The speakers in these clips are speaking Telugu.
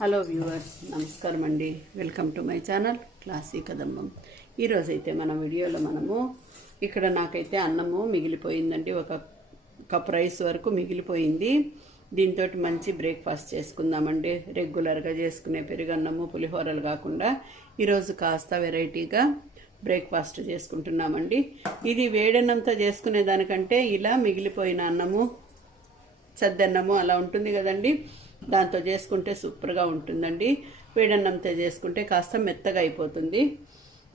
హలో వ్యూవర్స్ నమస్కారం అండి. Welcome to my channel classy Kadambam. ఈరోజైతే మన వీడియోలో మనము ఇక్కడ నాకైతే అన్నము మిగిలిపోయిందండి. ఒక కప్ రైస్ వరకు మిగిలిపోయింది. దీంతో మంచి బ్రేక్ఫాస్ట్ చేసుకుందామండి. రెగ్యులర్గా చేసుకునే పెరుగన్నము పులిహోరలు కాకుండా ఈరోజు కాస్త వెరైటీగా బ్రేక్ఫాస్ట్ చేసుకుంటున్నామండి. ఇది వేడన్నంతో చేసుకునే దానికంటే ఇలా మిగిలిపోయిన అన్నము సద్దన్నము అలా ఉంటుంది కదండి. దాంతో చేసుకుంటే సూపర్గా ఉంటుందండి. వేడన్నంతో చేసుకుంటే కాస్త మెత్తగా అయిపోతుంది.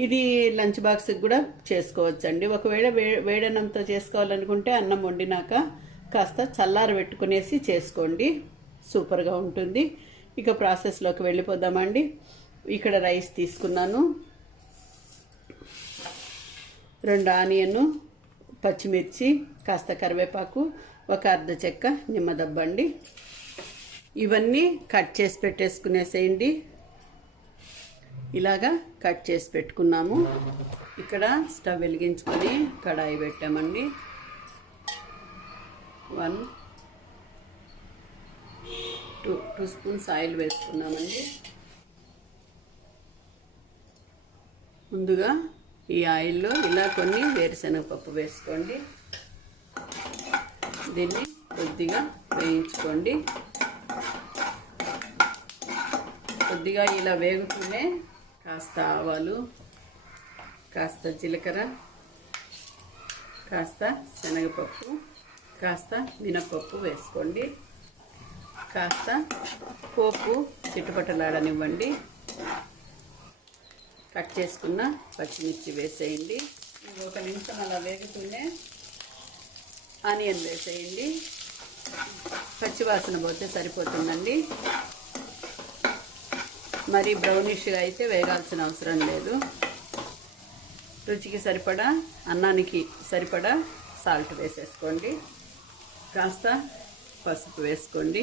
ఇది లంచ్ బాక్స్కి కూడా చేసుకోవచ్చండి. ఒకవేళ వే వేడన్నంతో చేసుకోవాలనుకుంటే అన్నం వండినాక కాస్త చల్లార పెట్టుకునేసి చేసుకోండి. సూపర్గా ఉంటుంది. ఇక ప్రాసెస్లోకి వెళ్ళిపోదామండి. ఇక్కడ రైస్ తీసుకున్నాను. రెండు ఆనియన్ పచ్చిమిర్చి కాస్త కరివేపాకు ఒక అర్ధ చెక్క నిమ్మదబ్బండి ఇవన్నీ కట్ చేసి పెట్టేసుకునేసేయండి. ఇలాగా కట్ చేసి పెట్టుకున్నాము. ఇక్కడ స్టవ్ వెలిగించుకొని కడాయి పెట్టామండి. One two two spoons oil వేసుకున్నామండి. ముందుగా ఈ ఆయిల్లో ఇలా కొన్ని వేరుశనగపప్పు వేసుకోండి. దీన్ని కొద్దిగా వేయించుకోండి. కొద్దిగా ఇలా వేగుతూనే కాస్త ఆవాలు కాస్త జీలకర్ర కాస్త శనగపప్పు కాస్త మినపప్పు వేసుకోండి. కాస్త పోపు చిట్టుపట్టలాడనివ్వండి కట్ చేసుకున్న పచ్చిమిర్చి వేసేయండి. ఒక నిమిషం అలా వేగుతూనే ఆనియన్ వేసేయండి. పచ్చివాసన పోతే సరిపోతుందండి. మరి బ్రౌనిష్గా అయితే వేగాల్సిన అవసరం లేదు. రుచికి సరిపడా అన్నానికి సరిపడా సాల్ట్ వేసేసుకోండి. కాస్త పసుపు వేసుకోండి.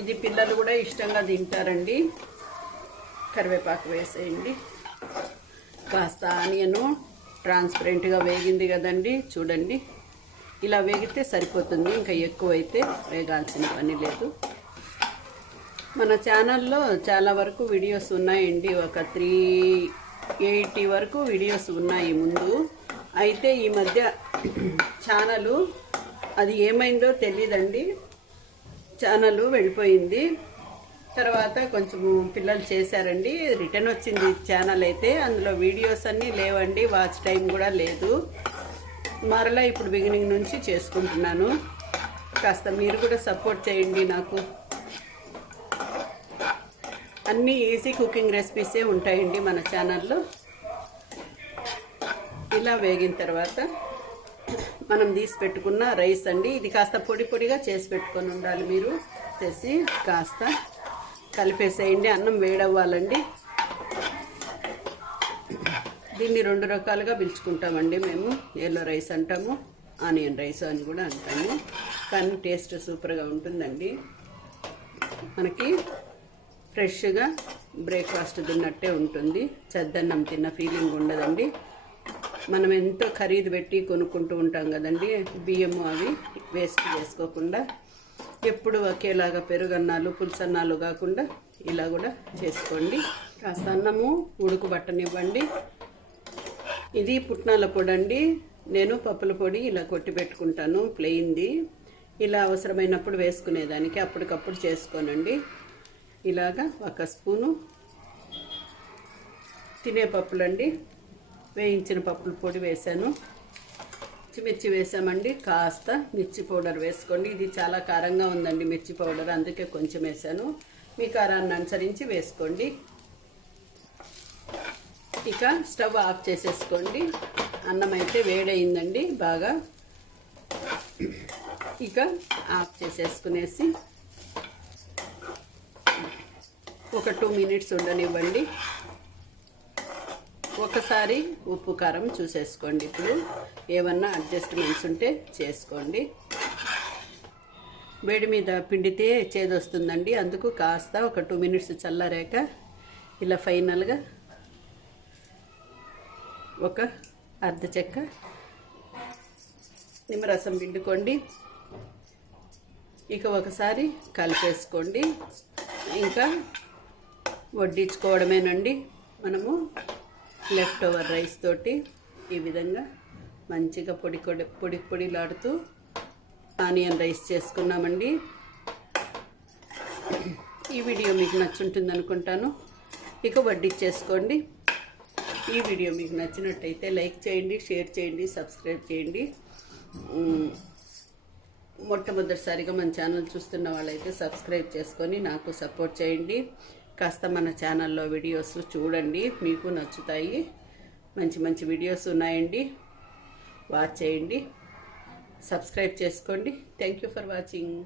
ఇది పిల్లలు కూడా ఇష్టంగా తింటారండి. కరివేపాకు వేసేయండి. కాస్త ఆనియను ట్రాన్స్పరెంట్గా వేగింది కదండి చూడండి. ఇలా వేగితే సరిపోతుంది ఇంకా ఎక్కువైతే వేగాల్సిన పని లేదు. మన ఛానల్లో చాలా వరకు వీడియోస్ ఉన్నాయండి. ఒక త్రీ ఎయిటీ వరకు వీడియోస్ ఉన్నాయి ముందు. అయితే ఈ మధ్య ఛానలు అది ఏమైందో తెలియదండి ఛానల్ వెళ్ళిపోయింది. తర్వాత కొంచెం పిల్లలు చేశారండి. రిటర్న్ వచ్చింది ఛానల్ అయితే. అందులో వీడియోస్ అన్నీ లేవండి. వాచ్ టైం కూడా లేదు. మరలా ఇప్పుడు బిగినింగ్ నుంచి చేసుకుంటున్నాను. కాస్త మీరు కూడా సపోర్ట్ చేయండి నాకు. అన్నీ ఈజీ కుకింగ్ రెసిపీసే ఉంటాయండి మన ఛానల్లో ఇలా వేగిన తర్వాత మనం తీసి పెట్టుకున్న రైస్ అండి. ఇది కాస్త పొడి పొడిగా చేసి పెట్టుకొని ఉండాలి మీరు. తెసి కాస్త కలిపేసేయండి. అన్నం వేడవ్వాలండి. దీన్ని రెండు రకాలుగా పిలుచుకుంటామండి మేము. ఎల్లో రైస్ అంటాము ఆనియన్ రైస్ అని కూడా అంటాము. కానీ టేస్ట్ సూపర్గా ఉంటుందండి. మనకి ఫ్రెష్గా బ్రేక్ఫాస్ట్ తిన్నట్టే ఉంటుంది. చద్దన్నం తిన్న ఫీలింగ్ ఉండదండి. మనం ఎంతో ఖరీదు పెట్టి కొనుక్కుంటూ ఉంటాం కదండి బియ్యము అవి వేస్ట్ చేసుకోకుండా ఎప్పుడు ఒకేలాగా పెరుగన్నాలు పులుసన్నాలు కాకుండా ఇలా కూడా చేసుకోండి. కాస్త అన్నము ఉడుకుబట్టనివ్వండి ఇది పుట్నాల పొడి అండి. నేను పప్పుల పొడి ఇలా కొట్టి పెట్టుకుంటాను ప్లెయిన్ది ఇలా అవసరమైనప్పుడు వేసుకునేదానికి అప్పటికప్పుడు చేసుకోనండి. ఇలాగా ఒక స్పూను తినే పప్పులండి. వేయించిన పప్పుల పొడి వేసాను. మిర్చి వేసామండి. కాస్త మిర్చి పౌడర్ వేసుకోండి. ఇది చాలా కారంగా ఉందండి మిర్చి పౌడర్ అందుకే కొంచెం వేసాను. మీ కారాన్ని అనుసరించి వేసుకోండి. ఇక స్టవ్ ఆఫ్ చేసేసుకోండి. అన్నం అయితే వేడయిందండి బాగా. ఇక ఆఫ్ చేసేసుకునేసి ఒక టూ మినిట్స్ ఉండనివ్వండి. ఒకసారి ఉప్పు కారం చూసేసుకోండి ఇప్పుడు. ఏమన్నా అడ్జస్ట్మెంట్స్ ఉంటే చేసుకోండి. వేడి మీద పిండితే చేదొస్తుందండి. అందుకు కాస్త ఒక టూ మినిట్స్ చల్లారాక ఇలా ఫైనల్గా ఒక అర్ధ చెక్క నిమ్మరసం పిండుకోండి. ఇక ఒకసారి కలిపేసుకోండి. ఇంకా వడ్డించుకోవడమేనండి. మనము లెఫ్ట్ ఓవర్ రైస్ తోటి ఈ విధంగా మంచిగా పొడి పొడి పొడి పొడిలాడుతూ ఆనియన్ రైస్ చేసుకున్నామండి. ఈ వీడియో మీకు నచ్చుంటుంది అనుకుంటాను. ఇక వడ్డించేసుకోండి. ఈ వీడియో మీకు నచ్చినట్టయితే లైక్ చేయండి షేర్ చేయండి సబ్స్క్రైబ్ చేయండి. మొట్టమొదటిసారిగా మన ఛానల్ చూస్తున్న వాళ్ళైతే సబ్స్క్రైబ్ చేసుకొని నాకు సపోర్ట్ చేయండి. కాస్త మన ఛానల్లో వీడియోస్ చూడండి. మీకు నచ్చుతాయి. మంచి మంచి వీడియోస్ ఉన్నాయండి. వాచ్ చేయండి. సబ్స్క్రైబ్ చేసుకోండి. Thank you for watching